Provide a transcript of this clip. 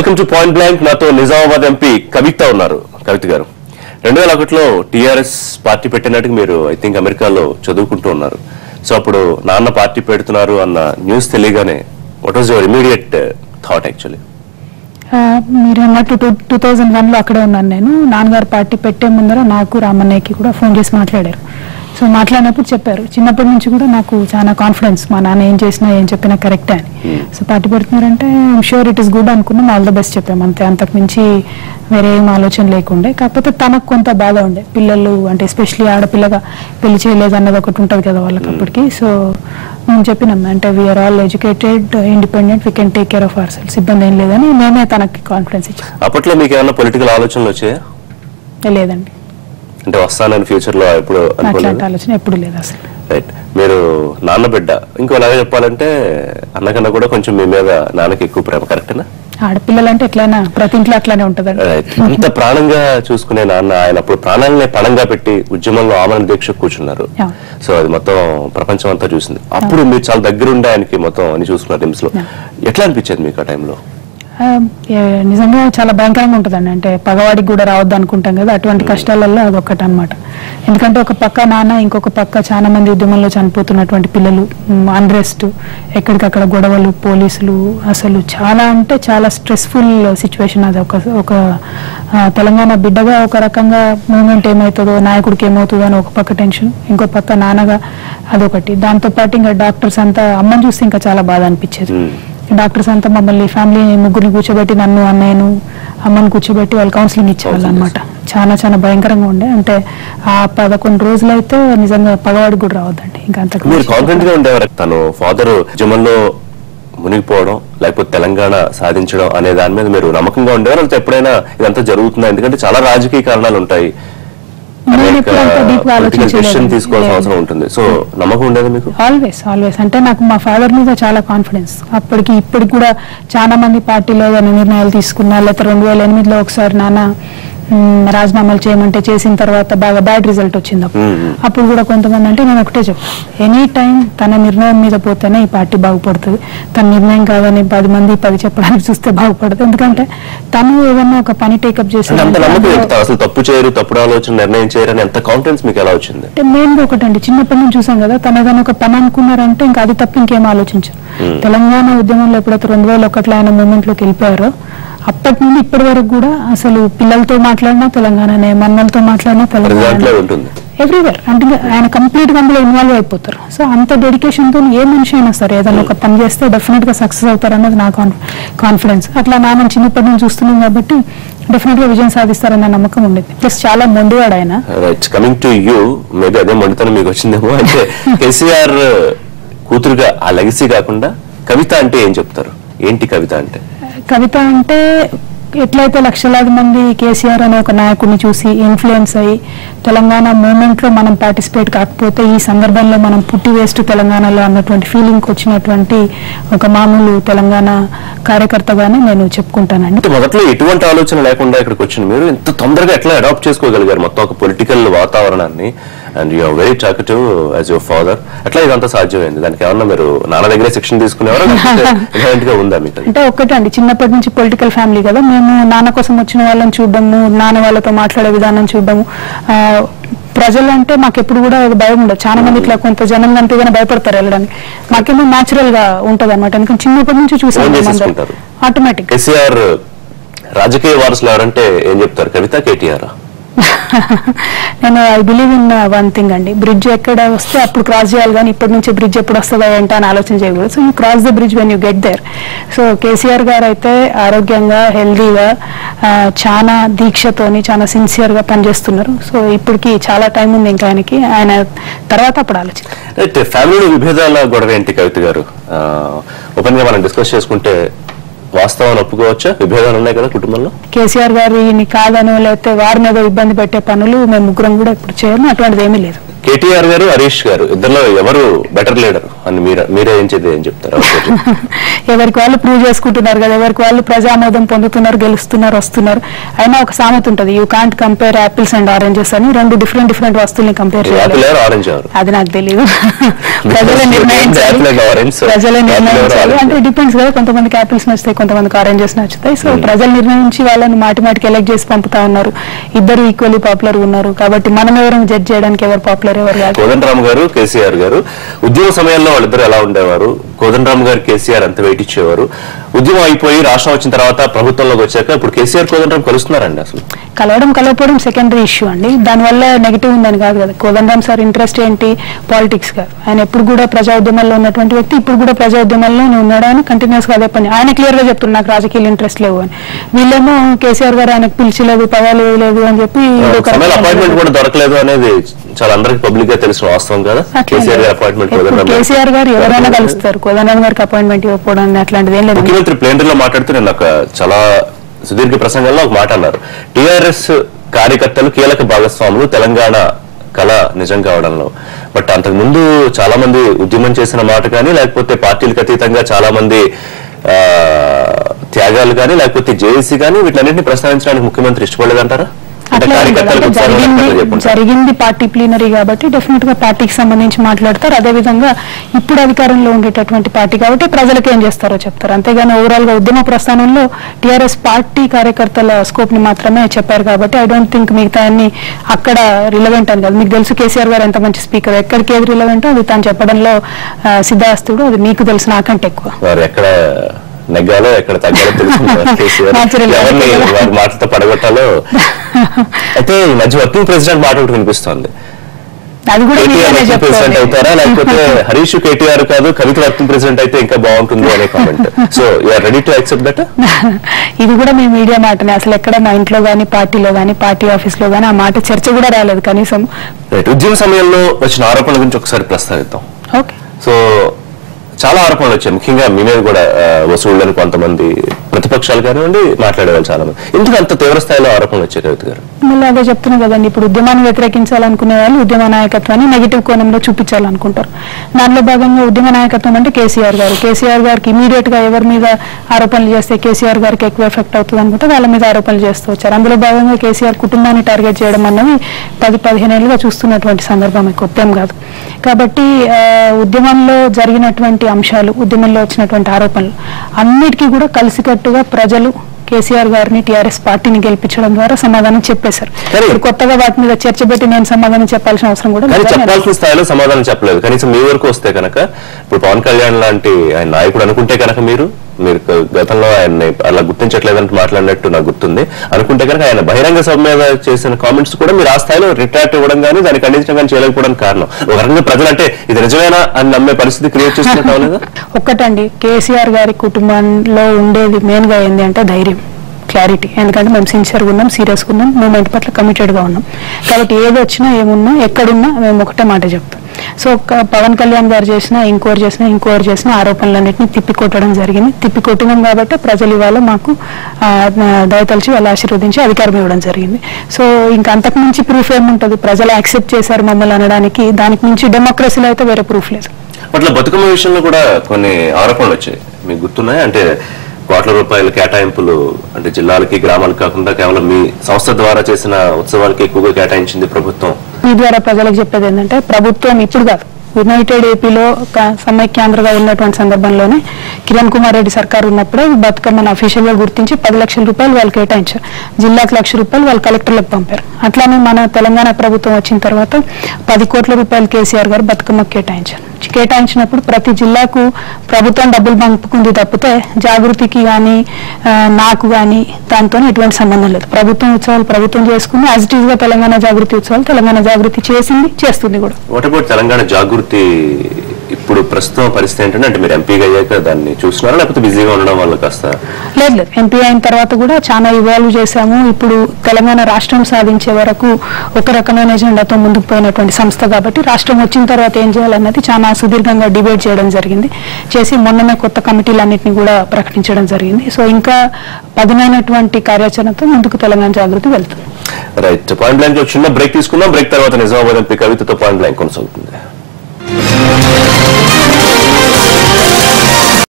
Welcome to point blank. నాతో Nizamabad MP కవిత ఉన్నారు. కవిత గారు, 2001లో టీఆర్ఎస్ పార్టీ పెట్టినట్టుగా మీరు ఐ థింక్ అమెరికాలో చదువుకుంటూ ఉన్నారు. సో అప్పుడు నాన్న పార్టీ పెడుతున్నారు అన్న న్యూస్ తెలియగానే what was your immediate thought actually? మీరు అన్నట్టు 2001లో అక్కడే ఉన్నాను నేను. నాన్నగారు పార్టీ పెట్టే ముందర నాకు రామన్నయ్యకి కూడా ఫోన్ చేసి మాట్లాడారు. సో మాట్లాడినప్పుడు చెప్పారు, చిన్నప్పటి నుంచి కూడా నాకు చాలా కాన్ఫిడెన్స్, మా నాన్న ఏం చేసినా ఏం చెప్పినా కరెక్టే అని. సో పార్టీ పెడుతున్నారంటే I'm sure it is good అనుకున్నాం, ఆల్ ద బెస్ట్ చెప్పాము అంతే. అంతకు మించి వేరే ఏం ఆలోచన లేకుండే. కాకపోతే తనకు కొంత బాధ ఉండే, పిల్లలు అంటే ఎస్పెషలీ ఆడపిల్లగా పెళ్లి చేయలేదు అన్నది ఒకటి ఉంటుంది కదా వాళ్ళకి అప్పటికి. సో మేము చెప్పినాం అంటే we are all educated, independent, we can take care of our selves, ఇబ్బంది ఏం లేదని మేమే తనకి కాన్ఫిడెన్స్ ఇచ్చాం. అప్పట్లో మీకు ఏమైనా పొలిటికల్ ఆలోచనలు వచ్చాయా? లేదండి, అంటే వస్తానని ఫ్యూచర్ లో ఎప్పుడు అట్లాంటి ఆలోచన ఎప్పుడు లేదు అసలు. రైట్, మీరు నాన్న బిడ్డ, ఇంకోలాగా చెప్పాలంటే అన్నకన్నా కూడా కొంచెం మీ మీద నాన్నకి ఎక్కువ ప్రేమ, కరెక్టేనా? ఆడపిల్లలంటే ఎట్లయినా ప్రతి ఇంట్లో అట్లానే ఉంటదండి. అంత ప్రాణంగా చూసుకునే నాన్న ఆయన అప్పుడు ప్రాణాలనే పణంగా పెట్టి ఉద్యమంలో ఆమరణ దీక్ష కూర్చున్నారు. సో అది మొత్తం ప్రపంచం అంతా చూసింది. అప్పుడు మీరు చాలా దగ్గరుండే ఆయనకి మొత్తం అని చూసుకున్నారు నిమ్స్ లో. ఎట్లా అనిపించేది మీకు ఆ టైంలో? నిజంగా చాలా భయంకరంగా ఉంటుందండి. అంటే పగవాడికి కూడా రావద్దు అనుకుంటాం కదా, అటువంటి కష్టాలలో అదొక్కటి అనమాట. ఎందుకంటే ఒక పక్క నాన్న, ఇంకొక పక్క చాలా మంది ఉద్యమంలో చనిపోతున్నటువంటి పిల్లలు, అన్రెస్ట్, ఎక్కడికక్కడ గొడవలు, పోలీసులు, అసలు చాలా అంటే చాలా స్ట్రెస్ఫుల్ సిచ్యువేషన్ అది. ఒక తెలంగాణ బిడ్డగా ఒక రకంగా మూమెంట్ ఏమవుతుందో, నాయకుడికి ఏమవుతుందో అని ఒక పక్క టెన్షన్, ఇంకో పక్క నాన్నగా అదొకటి. దాంతోపాటు ఇంకా డాక్టర్స్ అంతా, అమ్మని చూస్తే ఇంకా చాలా బాధ అనిపించేది. డాక్టర్స్ అంతా మమ్మల్ని ఫ్యామిలీ ముగ్గురిని కూర్చోబెట్టి, నన్ను, అన్నయ్యను, అమ్మని కూర్చోబెట్టి వాళ్ళు కౌన్సిలింగ్ ఇచ్చేవాళ్ళు అనమాట. చాలా చాలా భయంకరంగా ఉండే. అంటే ఆ 11 రోజులు అయితే నిజంగా పగవాడికి కూడా రావద్దండి. ఇంకా అంత కాన్ఫిడెంట్ గా ఉండేవారు. తను ఫాదర్ ఉద్యమంలో మునిగిపోవడం లేకపోతే తెలంగాణ సాధించడం అనే దాని మీద మీరు నమ్మకంగా ఉండేవారు? లేకపోతే ఎప్పుడైనా ఇదంతా జరుగుతుందా? ఎందుకంటే చాలా రాజకీయ కారణాలు ఉంటాయి, తీసుకోవాల్సిన అవసరం ఉంటుంది. సో నమ్మకం ఉండేది మీకు? ఆల్వేస్ అంటే నాకు మా ఫాదర్ మీద చాలా కాన్ఫిడెన్స్. అప్పటికి ఇప్పటికి కూడా చాలా మంది పార్టీలో నిర్ణయాలు తీసుకున్నా, లేకపోతే 2008లో ఒకసారి నాన్న రాజీనామాలు చేయమంటే చేసిన తర్వాత బాగా బ్యాడ్ రిజల్ట్ వచ్చింది. అప్పుడు కూడా కొంతమంది అంటే నేను ఒకటే చెప్తాను, ఎనీ టైం తన నిర్ణయం మీద పోతేనే ఈ పార్టీ బాగుపడుతుంది. తన నిర్ణయం కాదని 10 మంది 10 చెప్పడానికి చూస్తే బాగుపడుతుంది. ఎందుకంటే తను ఏదన్నా ఒక పని టేకప్ చేసి అసలు తప్పు చేయరు, తప్పుడు ఆలోచన నిర్ణయం చేయరని ఎంత కాన్ఫిడెన్స్ మీకు ఎలా వచ్చింది? అంటే మెయిన్ గా ఒకటండి, చిన్నప్పటి నుంచి చూసాం కదా, తన ఏదైనా ఒక పని అనుకున్నారంటే ఇంకా అది తప్ప ఇంకేం ఆలోచించారు. తెలంగాణ ఉద్యమంలో ఎప్పుడైతే 2001లో ఆయన మూమెంట్ లోకి వెళ్ళిపోయారో అప్పటి నుండి ఇప్పటి వరకు కూడా అసలు పిల్లలతో మాట్లాడినా తెలంగాణనే, మన్నలతో మాట్లాడినా తెలంగాణ, ఎవ్రీవేర్. అంటే ఆయన కంప్లీట్ గా అందులో ఇన్వాల్వ్ అయిపోతారు. సో అంత డెడికేషన్ తో ఏ మనిషి అయినా సరే ఏదైనా ఒక పని చేస్తే డెఫినెట్ గా సక్సెస్ అవుతారు అన్నది నా కాన్ఫిడెన్స్. అట్లా నాన్న చిన్నప్పటి నుంచి చూస్తున్నాం కాబట్టి డెఫినెట్ గా విజయం సాధిస్తారన్న నమ్మకం ఉండేది. ప్లస్ చాలా మొండివాడు ఆయన. కమింగ్ టు యూ, మేబీ అదే మొండితనం మీకు వచ్చిందేమో. అంటే కేసీఆర్ కూతురుగా ఆ లెగసీ కాకుండా కవిత అంటే ఏం చెప్తారు? ఏంటి కవిత అంటే? కవిత అంటే ఎట్లయితే లక్షలాది మంది కేసీఆర్ అనే ఒక నాయకుడిని చూసి ఇన్ఫ్లుయెన్స్ అయ్యి తెలంగాణ మూమెంట్ లో మనం పార్టిసిపేట్ కాకపోతే ఈ సందర్భంలో మనం పుట్టి వేస్ట్ తెలంగాణలో అన్నటువంటి ఫీలింగ్ వచ్చినటువంటి ఒక మామూలు తెలంగాణ కార్యకర్తగానే నేను చెప్పుకుంటానండి. మొదట్లో ఎటువంటి ఆలోచన లేకుండా ఇక్కడికి వచ్చిన మీరు ఇంత తొందరగా ఎట్లా అడాప్ట్ చేసుకోగలిగారు మొత్తం ఒక పొలిటికల్ వాతావరణాన్ని? And you are very talkative as your father. అట్లా ఇదంతా సాధ్యమైంది? దానికి ఏమన్నా మీరు నాన్న దగ్గర శిక్షణ తీసుకునేవారా? ఉందా మీకు? అంటే ఒక్కటండి, చిన్నప్పటి నుంచి పొలిటికల్ ఫ్యామిలీ కదా, మేము నాన్న కోసం వచ్చిన వాళ్ళని చూడడము, నాన్న వాళ్ళతో మాట్లాడే విధానం చూడడము. ప్రజలు అంటే మాకెప్పుడు కూడా భయం ఉండదు. చాలా మంది ఇట్లా కొంత జనం అంతేగానే భయపడతారు వెళ్ళడానికి. మాకేమో న్యాచురల్ గా ఉంటది అనమాట. ఎందుకంటే చిన్నప్పటి నుంచి చూసాను ఆటోమేటిక్. కేసీఆర్ రాజకీయ వారసులు ఎవరంటే ఏం చెప్తారు? కవిత, కేటీఆర్? నేను I believe in one thing అండి, బ్రిడ్జ్ ఎక్కడ వస్తే అప్పుడు క్రాస్ చేయాలి, కానీ ఇప్పటి నుంచి బ్రిడ్జ్ ఎప్పుడు వస్తుందా ఏంటో అని ఆలోచన చేయకూడదు. So you cross the bridge when you get there. So KCR garu అయితే ఆరోగ్యంగా, హెల్దీగా, చాలా దీక్షతోని, చాలా సిన్సియర్ గా పనిచేస్తున్నారు. సో ఇప్పటికి చాలా టైం ఉంది ఇంకా ఆయనకి, ఆయన తర్వాత అప్పుడు ఆలోచన. ఫ్యామిలీ విభేదాల గొడవ ఏంటి కవిత గారు? ఓపెన్ గా మనం డిస్కస్ చేసుకుంటే వాస్తవాన్ని ఒప్పుకోవచ్చా? విభేదాలు ఉన్నాయి కదా కుటుంబంలో. కేసీఆర్ గారిని కాదనో లేకపోతే వారిని ఏదో ఇబ్బంది పెట్టే పనులు మేము ముగ్గురం కూడా ఇప్పుడు చేయము, అటువంటిది ఏమీ లేదు. కేటీఆర్ గారు, హరీష్ గారు ఇద్దరులో ఎవరు బెటర్ లీడర్? అని మీరే ఏం చెప్తారు? ఎవరికి వాళ్ళు ప్రూవ్ చేసుకుంటున్నారు కదా, ఎవరికి వాళ్ళు ప్రజామోదం పొందుతున్నారు, గెలుస్తున్నారు, వస్తున్నారు. అయినా ఒక సామెత ఉంటుంది, you can't compare apples and oranges అని. రెండు డిఫరెంట్ వస్తువుల్ని కంపేర్ చేయాలి. అది నాకు తెలియదు. ప్రజలే నిర్ణయించాలి. అంటే డిపెండ్స్ కదా, కొంతమందికి యాపిల్స్ నచ్చుతాయి, కొంతమందికి ఆరెంజెస్ నచ్చుతాయి. సో ప్రజలు నిర్ణయించి వాళ్ళని మాటికి ఎలెక్ట్ చేసి పంపుతా ఉన్నారు. ఇద్దరు ఈక్వల్లీ పాపులర్ ఉన్నారు. కాబట్టి మనం ఎవరైనా జడ్జ్ చేయడానికి ఎవరు పాపులర్ ఎవరు కాదు. కోదండరామ్ గారు, కేసీఆర్ గారు ఉద్యమ సమయంలో వాళ్ళిద్దరు ఎలా ఉండేవారు? కోదండరామ్ గారు కేసీఆర్ అంత వెయిట్ ఇచ్చేవారు. ఉద్యమం అయిపోయి రాష్ట్రం వచ్చిన తర్వాత ప్రభుత్వంలోకి వచ్చాక ఇప్పుడు కేసీఆర్ కోదండరామ్ కలుస్తున్నారండి. అసలు కలవకపోవడం సెకండరీ ఇష్యూ అండి. దానివల్ల నెగిటివ్ ఉందని కాదు కదా. కోదండరామ్ సార్ ఇంట్రెస్ట్ ఏంటి? పాలిటిక్స్ కాదు. ఆయన ఎప్పుడు కూడా ప్రజా ఉద్యమాల్లో ఉన్నటువంటి వ్యక్తి. ఇప్పుడు కూడా ప్రజా ఉద్యమాల్లో ఉన్నాడు అని కంటిన్యూస్ గా అదే పని. ఆయన క్లియర్ గా చెప్తున్నారు నాకు రాజకీయాలు ఇంట్రెస్ట్ లేవు అని. వీళ్ళేమో కేసీఆర్ గారు ఆయనకు పిలిచలేదు, పదాలు లేదు అని చెప్పి అపాయింట్మెంట్ కూడా దొరకలేదు అనేది చాలా అందరికి పబ్లిక్ గా తెలిసిన వాస్తవం కదా. కేసీఆర్ గారు ఎవరైనా కలుస్తారు, కోదండరామ్ గారికి అపాయింట్మెంట్ ఇవ్వకపోవడం అట్లాంటిది ఏం లేదు. ముఖ్యమంత్రి ప్లేనరీలో మాట్లాడుతూ నేను ఒక చాలా సుదీర్ఘ ప్రసంగంలో ఒక మాట అన్నారు, టీఆర్ఎస్ కార్యకర్తలు కీలక భాగస్వాములు తెలంగాణ కళ నిజం కావడంలో. బట్ అంతకు ముందు చాలా మంది ఉద్యమం చేసిన మాట కానీ, లేకపోతే పార్టీలకు అతీతంగా చాలా మంది త్యాగాలు కానీ, లేకపోతే జేఏసీ కానీ వీటన్నింటినీ ప్రస్తావించడానికి ముఖ్యమంత్రి ఇష్టపడలేదంటారా? జరిగింది పార్టీ ప్లీనరీ కాబట్టి డెఫినెట్ గా పార్టీకి సంబంధించి మాట్లాడతారు. అదేవిధంగా ఇప్పుడు అధికారంలో ఉండేటటువంటి పార్టీ కాబట్టి ప్రజలకు ఏం చేస్తారో చెప్తారు. అంతేగాని ఓవరాల్ గా ఉద్యమ ప్రస్థానంలో టీఆర్ఎస్ పార్టీ కార్యకర్తల స్కోప్ ని మాత్రమే చెప్పారు కాబట్టి ఐ డోంట్ థింక్ మిగతా అన్ని అక్కడ రిలవెంట్ అని కాదు. మీకు తెలుసు కేసీఆర్ గారు ఎంత మంచి స్పీకర్, ఎక్కడికి ఏది రిలవెంట్ అది తను చెప్పడంలో సిద్ధాస్తుడు. అది మీకు తెలుసు నాకంటే ఎక్కువ. నెగ్గాలో ఎక్కడ తగ్గాలో తెలుసు, వారి మాటలతో పడగొట్టాలో. అయితే ఈ మధ్య వర్కింగ్ ప్రెసిడెంట్ మాట ఒకటి వినిపిస్తోంది. ప్రెసిడెంట్ అవుతారా లేకపోతే హరీష్ కేటీఆర్ కాదు కవిత వర్కింగ్ ప్రెసిడెంట్ అయితే ఇంకా బాగుంటుంది అనే comment. So you are ready to accept that? ఇది కూడా మీ మీడియా మాటనే. అసలు ఎక్కడ మా ఇంట్లో గానీ, పార్టీలో గానీ, పార్టీ ఆఫీస్ లో గానీ ఆ మాట చర్చ కూడా రాలేదు కనీసం. ఉద్యమ సమయంలో వచ్చిన ఆరోపణల గురించి ఒకసారి ప్రస్తావిద్దాం. ఓకే. సో చాలా ఆరోపణలు వచ్చాయి, ముఖ్యంగా మీ మీద కూడా వసూళ్ళని కొంతమంది ప్రతిపక్షాలు కానివ్వండి మాట్లాడేవాళ్ళు చాలా మంది. ఎందుకు అంత తీవ్ర స్థాయిలో ఆరోపణలు వచ్చాయి కవిత గారు? మళ్ళీ అదే చెప్తున్నా కదండి, ఇప్పుడు ఉద్యమాన్ని వ్యతిరేకించాలనుకునే వాళ్ళు ఉద్యమ నాయకత్వాన్ని నెగిటివ్ కోణంలో చూపించాలనుకుంటారు. దానిలో భాగంగా ఉద్యమ నాయకత్వం అంటే కేసీఆర్ గారికి ఇమీడియట్ గా ఎవరి మీద ఆరోపణలు చేస్తే కేసీఆర్ గారికి ఎక్కువ ఎఫెక్ట్ అవుతుంది అనుకుంటే వాళ్ళ మీద ఆరోపణలు చేస్తూ వచ్చారు. అందులో భాగంగా కేసీఆర్ కుటుంబాన్ని టార్గెట్ చేయడం అన్నది 10-15 ఏళ్ళుగా చూస్తున్నటువంటి సందర్భం, కొత్తేం కాదు. కాబట్టి ఉద్యమంలో జరిగినటువంటి అంశాలు, ఉద్యమంలో వచ్చినటువంటి ఆరోపణలు అన్నిటికీ కూడా కలిసికట్టుగా ప్రజలు కేసీఆర్ గారిని, టీఆర్ఎస్ పార్టీని గెలిపించడం ద్వారా సమాధానం చెప్పేశారు. కొత్తగా వాటి మీద చర్చ పెట్టి నేను సమాధానం చెప్పాల్సిన అవసరం కూడా చెప్పాల్సిన స్థాయిలో సమాధానం చెప్పలేదు. కనీసం మీ వరకు వస్తే కనుక ఇప్పుడు పవన్ కళ్యాణ్ లాంటి ఆయన నాయకుడు అనుకుంటే కనుక మీరు గతంలో ఆయన్ని అలా గుర్తించట్లేదంటే మాట్లాడినట్టు నాకు గుర్తుంది. అనుకుంటే కనుక ఆయన బహిరంగ సభ మీద చేసిన కామెంట్స్ కూడా మీరు ఆ స్థాయిలో రిట్రాక్ట్ ఇవ్వడం కానీ దాన్ని ఖండించడం కానీ చేయలేకపోవడానికి కారణం ఒక రకంగా ప్రజలంటే ఇది నిజమేనా అని నమ్మే పరిస్థితి క్రియేట్ చేస్తున్నట్టు అవలేదా? ఒక్కటండి, కేసీఆర్ గారి కుటుంబంలో ఉండేది మెయిన్ గా ఏంటి అంటే ధైర్యం, క్లారిటీ. ఎందుకంటే మేము సిన్సియర్గా ఉన్నాం, సీరియస్గా ఉన్నాం, మూమెంట్ పట్ల కమిటెడ్గా ఉన్నాం. కాబట్టి ఏది వచ్చినా ఏమున్నా ఎక్కడున్నా మేము ఒకటే మాట చెప్తాం. సో పవన్ కళ్యాణ్ గారు ఇంకోరు చేసిన ఆరోపణలన్నింటినీ తిప్పికొట్టడం జరిగింది. తిప్పికొట్టినాం కాబట్టి ప్రజలు ఇవాళ మాకు దయతలిచి వాళ్ళు ఆశీర్వదించి అధికారం ఇవ్వడం జరిగింది. సో ఇంకా అంతకు మించి ప్రూఫ్ ఏముంటుంది? ప్రజలు యాక్సెప్ట్ చేశారు మమ్మల్ని అనడానికి. దానికి మించి డెమోక్రసీలో అయితే వేరే ప్రూఫ్ లేదు. అట్లా బతుకమ్మ విషయంలో కూడా కొన్ని ఆరోపణలు వచ్చాయి, మీకు గుర్తున్నాయి? అంటే కోట్ల రూపాయల కేటాయింపులు అంటే జిల్లాలకి గ్రామాలకు కాకుండా కేవలం మీ సంస్థ ద్వారా చేసిన ఉత్సవాలకి ఎక్కువగా కేటాయించింది ప్రభుత్వం. మీ ద్వారా ప్రజలకు చెప్పేది ఏంటంటే ప్రభుత్వం ఇప్పుడు కాదు, యునైటెడ్ ఏపీలో సమైక్యాంధ్రగా ఉన్నటువంటి సందర్భంలోనే కిరణ్ కుమార్ రెడ్డి సర్కార్ ఉన్నప్పుడే బతుకమ్మను అఫీషియల్ గా గుర్తించి 10 లక్షల రూపాయలు వాళ్ళు కేటాయించారు. జిల్లాకు 1 లక్ష రూపాయలు వాళ్ళు కలెక్టర్లకు పంపారు. అట్లానే మన తెలంగాణ ప్రభుత్వం వచ్చిన తర్వాత 10 కోట్ల రూపాయలు కేసీఆర్ గారు బతుకమ్మకు కేటాయించారు. కేటాయించినప్పుడు ప్రతి జిల్లాకు ప్రభుత్వం డబ్బులు పంపుకుంది తప్పితే జాగృతికి కానీ నాకు కానీ దాంతో ఎటువంటి సంబంధం లేదు. ప్రభుత్వం ఉత్సవాలు ప్రభుత్వం చేసుకుంది, యాజ్ ఇట్ ఈస్ గా తెలంగాణ జాగృతి ఉత్సవాలు తెలంగాణ జాగృతి చేసింది, చేస్తుంది కూడా. వాట్ అబౌట్ తెలంగాణ జాగృతి ఇప్పుడు ప్రస్తుతం పరిస్థితి ఏంటంటే, అంటే మీరు ఎంపీగా అయ్యాక దాన్ని చూస్తున్నారా లేకపోతే బిజీగా ఉండడం వల్ల కాస్త? లేదు, ఎంపీ అయిన తర్వాత కూడా చాలా ఇవాల్వ్ చేశాము. ఇప్పుడు తెలంగాణ రాష్ట్రం సాధించే వరకు ఒక రకమైన ఎజెండాతో ముందుకు పోయినటువంటి సంస్థ కాబట్టి రాష్ట్రం వచ్చిన తర్వాత ఏం చేయాలన్నది చాలా సుదీర్ఘంగా డిబేట్ చేయడం జరిగింది. చేసి మొన్ననే కొత్త కమిటీలన్నింటినీ కూడా ప్రకటించడం జరిగింది. సో ఇంకా పదునైనటువంటి కార్యాచరణతో ముందుకు తెలంగాణ జాగృతి వెళ్తుంది. రైట్, పాయింట్ బ్లాంక్ లో చిన్న బ్రేక్ తీసుకుందాం. బ్రేక్ తర్వాత నిజామాబాద్ ఎంపీ కవితతో పాయింట్ బ్లాంక్ కొనసాగుతుంది.